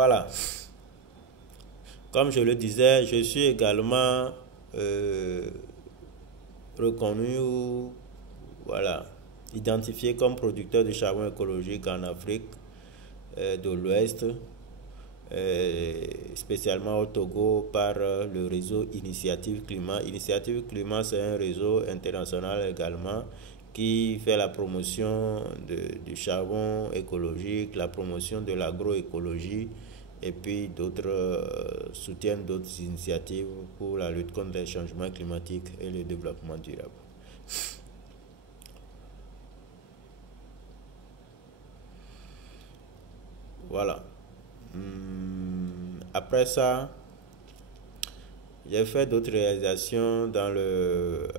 Voilà. Comme je le disais, je suis également euh, reconnu ou voilà, identifié comme producteur de charbon écologique en Afrique de l'Ouest, spécialement au Togo par le réseau Initiative Climat. Initiative Climat, c'est un réseau international également qui fait la promotion du charbon écologique, la promotion de l'agroécologie et puis d'autres soutiennent d'autres initiatives pour la lutte contre les changements climatiques et le développement durable. Voilà. Après ça, j'ai fait d'autres réalisations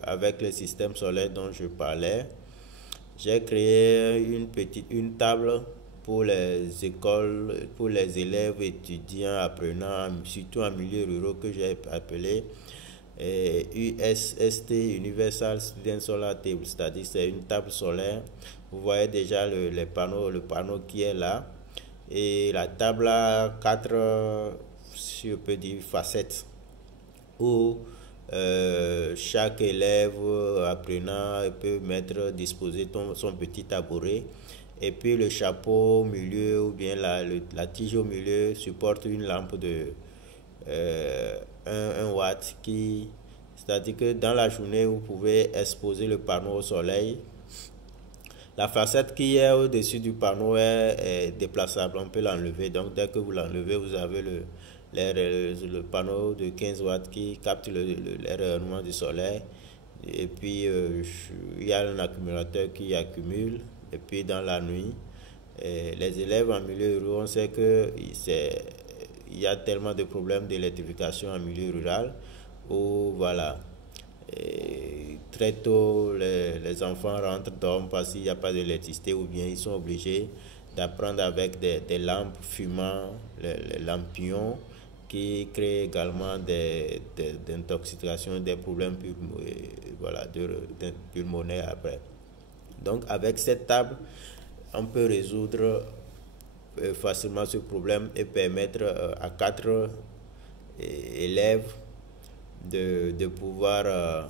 avec les systèmes solaires dont je parlais. J'ai créé une table pour les écoles, pour les élèves, étudiants, apprenants, surtout en milieu rural que j'ai appelé USST, Universal Student Solar Table, c'est-à-dire c'est une table solaire. Vous voyez déjà le panneau qui est là. Et la table a quatre, si je peux dire, facettes où chaque élève apprenant peut disposer son petit tabouret et puis le chapeau au milieu ou bien la tige au milieu supporte une lampe de 1 watt c'est-à-dire que dans la journée vous pouvez exposer le panneau au soleil. La facette qui est au-dessus du panneau est déplaçable, on peut l'enlever. Donc dès que vous l'enlevez, vous avez le panneau de 15 watts qui capte les rayonnements du soleil. Et puis il y a un accumulateur qui accumule. Et puis dans la nuit, les élèves en milieu rural, on sait il y a tellement de problèmes d'électrification en milieu rural où voilà. Et très tôt, les enfants dorment parce qu'il n'y a pas d'électricité ou bien ils sont obligés d'apprendre avec des lampes fumant, les lampions qui créent également des intoxications, des problèmes pulmonaires après. Donc avec cette table, on peut résoudre facilement ce problème et permettre à quatre élèves de pouvoir,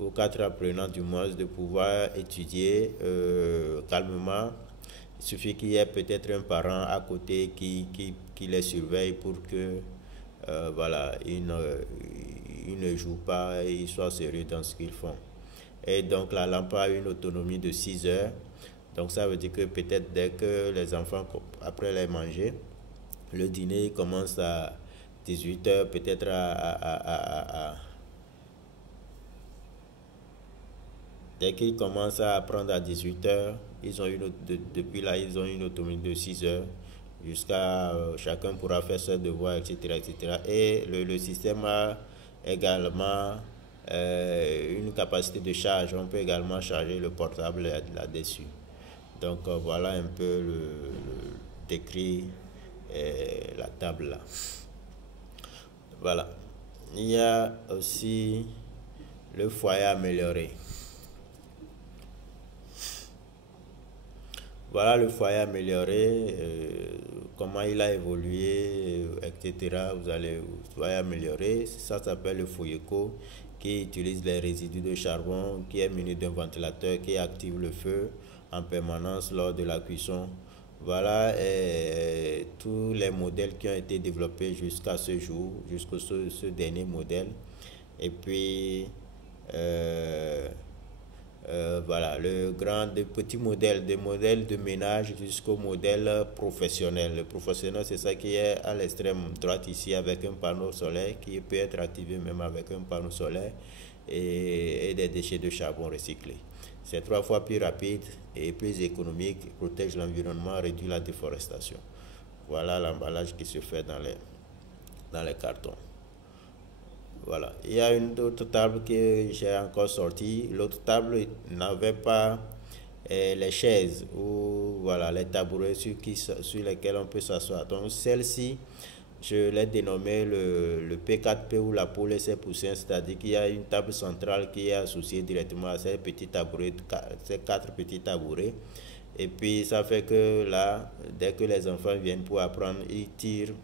aux quatre apprenants du moins, de pouvoir étudier calmement. Il suffit qu'il y ait peut-être un parent à côté qui les surveille pour que voilà, ils ne jouent pas et ils soient sérieux dans ce qu'ils font. Et donc la lampe a une autonomie de 6 heures. Donc ça veut dire que peut-être dès que les enfants, après les manger, le dîner commence à 18 heures, peut-être dès qu'ils commencent à apprendre à 18 heures, depuis là, ils ont une autonomie de 6 heures jusqu'à chacun pourra faire ses devoirs, etc. etc. Et le système a également une capacité de charge. On peut également charger le portable là-dessus. Donc voilà un peu décrit la table là. Voilà. Il y a aussi le foyer amélioré. Voilà le foyer amélioré, comment il a évolué, etc. Vous allez le foyer amélioré. Ça s'appelle le Foyeco qui utilise les résidus de charbon, qui est muni d'un ventilateur qui active le feu en permanence lors de la cuisson. Voilà tous les modèles qui ont été développés jusqu'à ce jour, jusqu'à ce dernier modèle. Et puis, voilà, des petits modèles, des modèles de ménage jusqu'au modèle professionnel. Le professionnel, c'est ça qui est à l'extrême droite ici avec un panneau solaire qui peut être activé même avec un panneau solaire et des déchets de charbon recyclés. C'est 3 fois plus rapide et plus économique, protège l'environnement, réduit la déforestation. Voilà l'emballage qui se fait dans les cartons. Voilà. Il y a une autre table que j'ai encore sortie. L'autre table n'avait pas les chaises ou voilà, les tabourets sur lesquels on peut s'asseoir. Donc celle-ci, je l'ai dénommée le P4P ou la pôle essai poussin, c'est-à-dire qu'il y a une table centrale qui est associée directement à ces petits tabourets, ces 4 petits tabourets. Et puis ça fait que là, dès que les enfants viennent pour apprendre, ils tirent.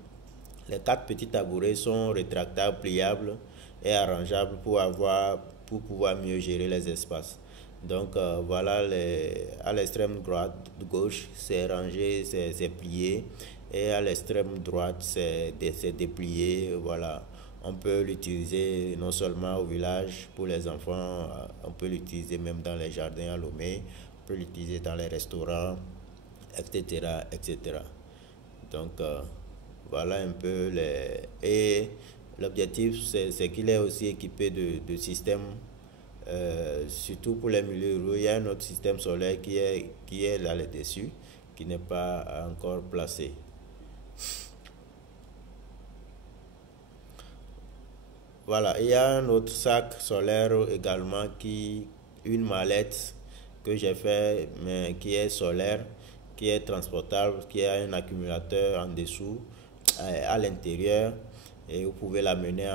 Les 4 petits tabourets sont rétractables, pliables et arrangeables pour pouvoir mieux gérer les espaces. Donc voilà, à l'extrême droite, gauche, c'est rangé, c'est plié. Et à l'extrême droite, c'est déplié. Voilà, on peut l'utiliser non seulement au village pour les enfants, on peut l'utiliser même dans les jardins à Lomé, on peut l'utiliser dans les restaurants, etc. etc. Donc voilà un peu les... Et l'objectif, c'est qu'il est aussi équipé de systèmes, surtout pour les milieux ruraux. Il y a un autre système solaire qui est là-dessus, qui n'est pas encore placé. Voilà, il y a un autre sac solaire également une mallette que j'ai fait, mais qui est solaire, qui est transportable, qui a un accumulateur en dessous, à l'intérieur, et vous pouvez l'amener